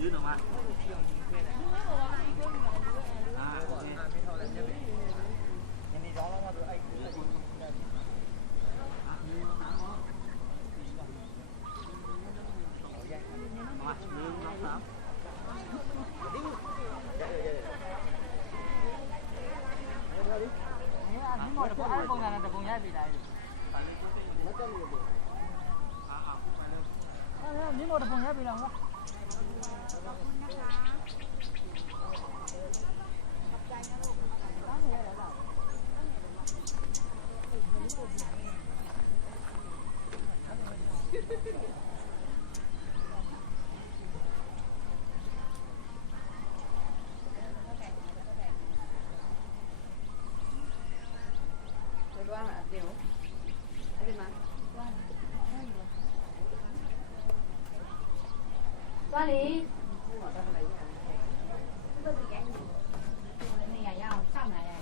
ยืนออกมานี่หมดพงษ์ไปแล้ววะသွားလေနေရရအောင်စောင့်လာရတယ်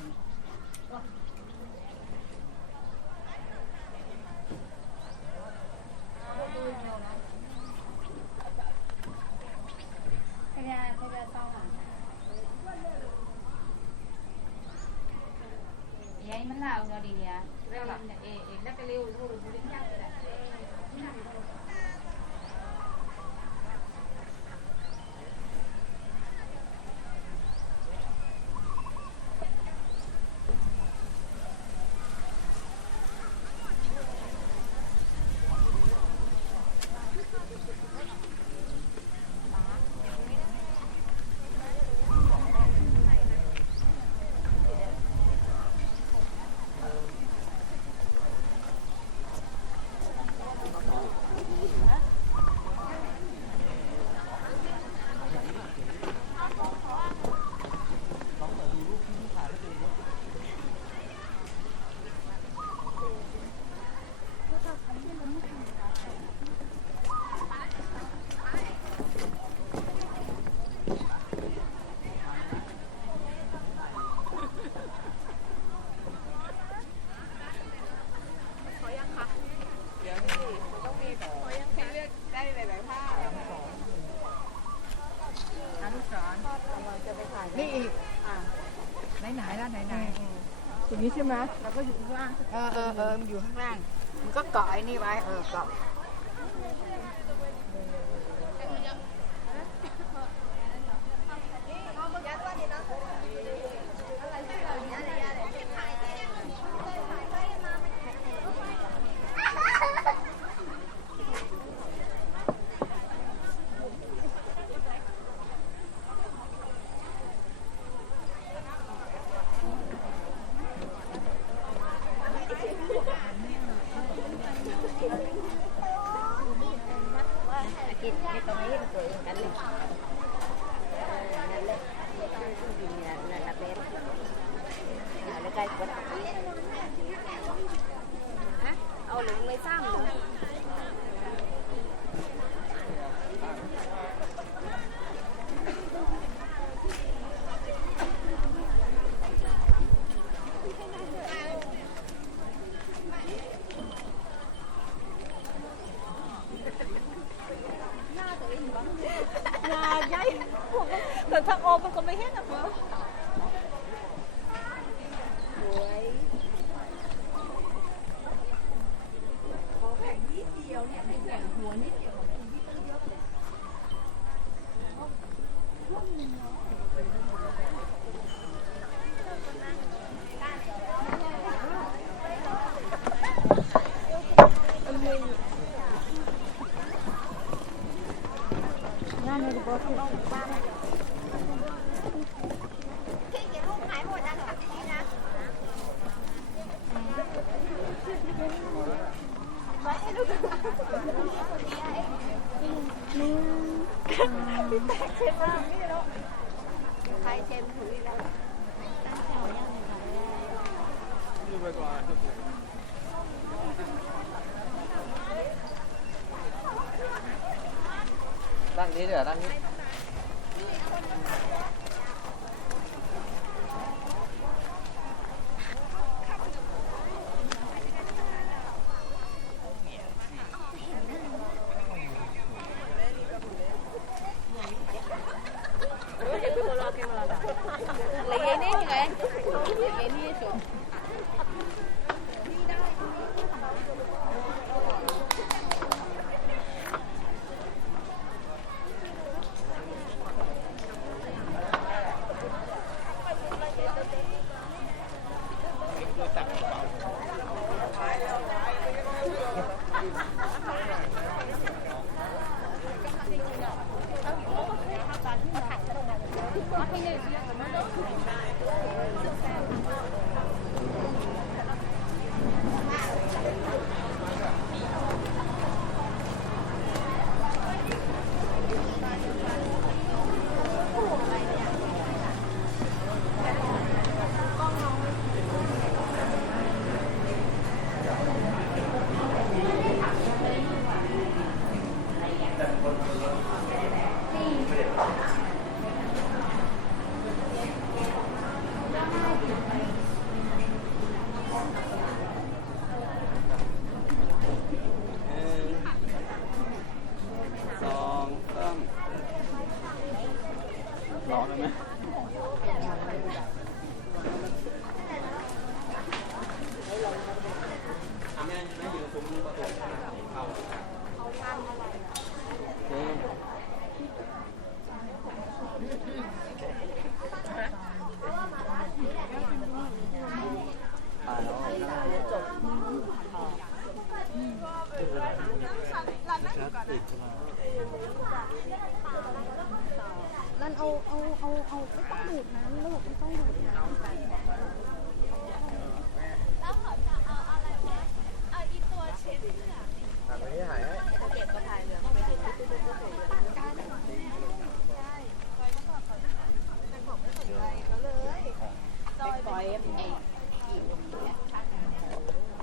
ဖေဖေစောင့်လာရိုင်းမလှအောင်တော့ဒီနေရာလက်ကလေးကိုတို့ဘူးလေးညှပ်ပြလိုက်นี่อีกไหนแล้วไหนอย่างนี้ใช่ไหมแล้วก็อยู่ข้างล่างมันอยู่ข้างล่างมันก็เกาะไอ้นี่ไว้เกาะเอาหรือไม่สร้างเลยใหญ่แต่ถ้าโอมันก็ไม่เห็นนะเพื่อนพี่แตกเช็ดมากนี่เนาะใครเช็ดถุยแล้วด้านนี้เดี๋ยวด้านนี้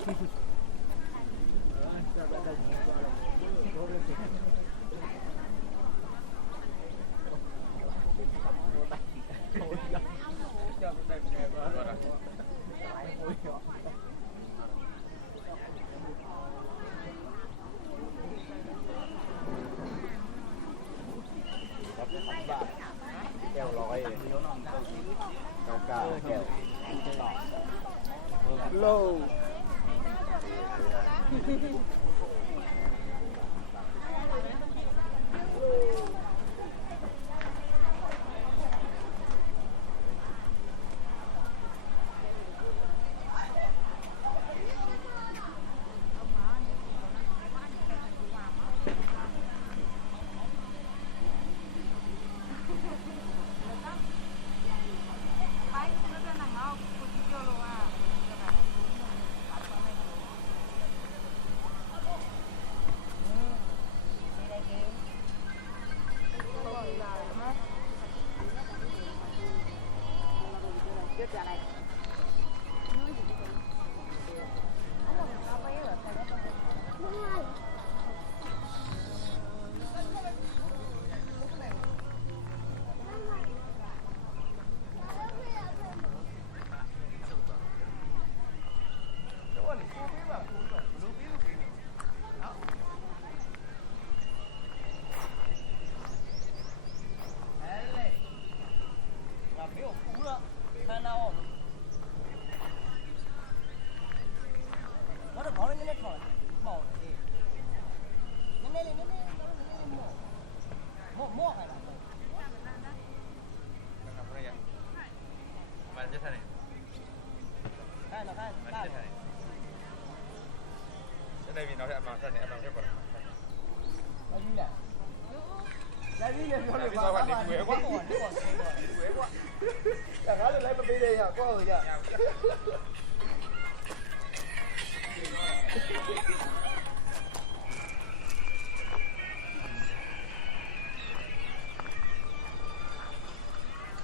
แก้วร้อยเก้าเก้าแก้วโล Đây vì nó sẽ ăn vào, sẽ ăn vào cái quả này. Làm sao bạn đi quế quá. Quế quá. Chẳng nói được lấy một đi đây hả? Có hời nhỉ?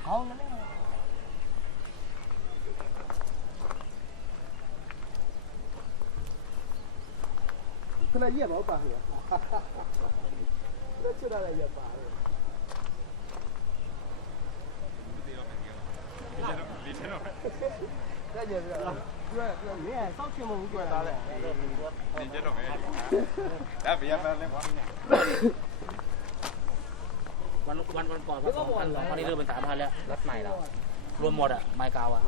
Không, nó cái này gì bảo bà hả? Nó chưa ra là gì bà hả? Cái gì vậy? Cái sau khi mà cái đó là đi chết rồi mày. Đã bị ăn lên quá.วันก่อนก็2,000วันนี้เริ่มเป็น 3,000 แล้วรถใหม่แล้วรวมหมดอ่ะไม้เก่าอ่ะ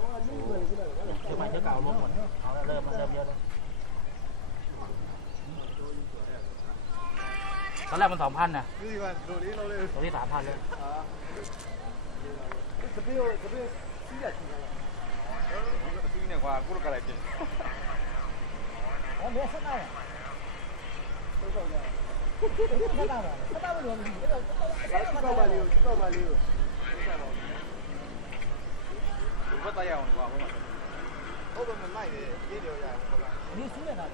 คือใหม่เท่าเก่ารวมหมดเอาเริ่มเยอะเลยตอนแรกมัน 2,000 น่ะตัวนี้ 3,000 เลยเนี่ยกว่ากูรู้อะไรกินอ๋อเนี่ยได้อ่ะได้ไม่รวมก็มาเร็วผมก็ตายอย่างกว่าผมอ่ะโอ้มันไม่เลยยี่เดียวใหญ่ผมก็นี่ซื้อเนี่ยนะ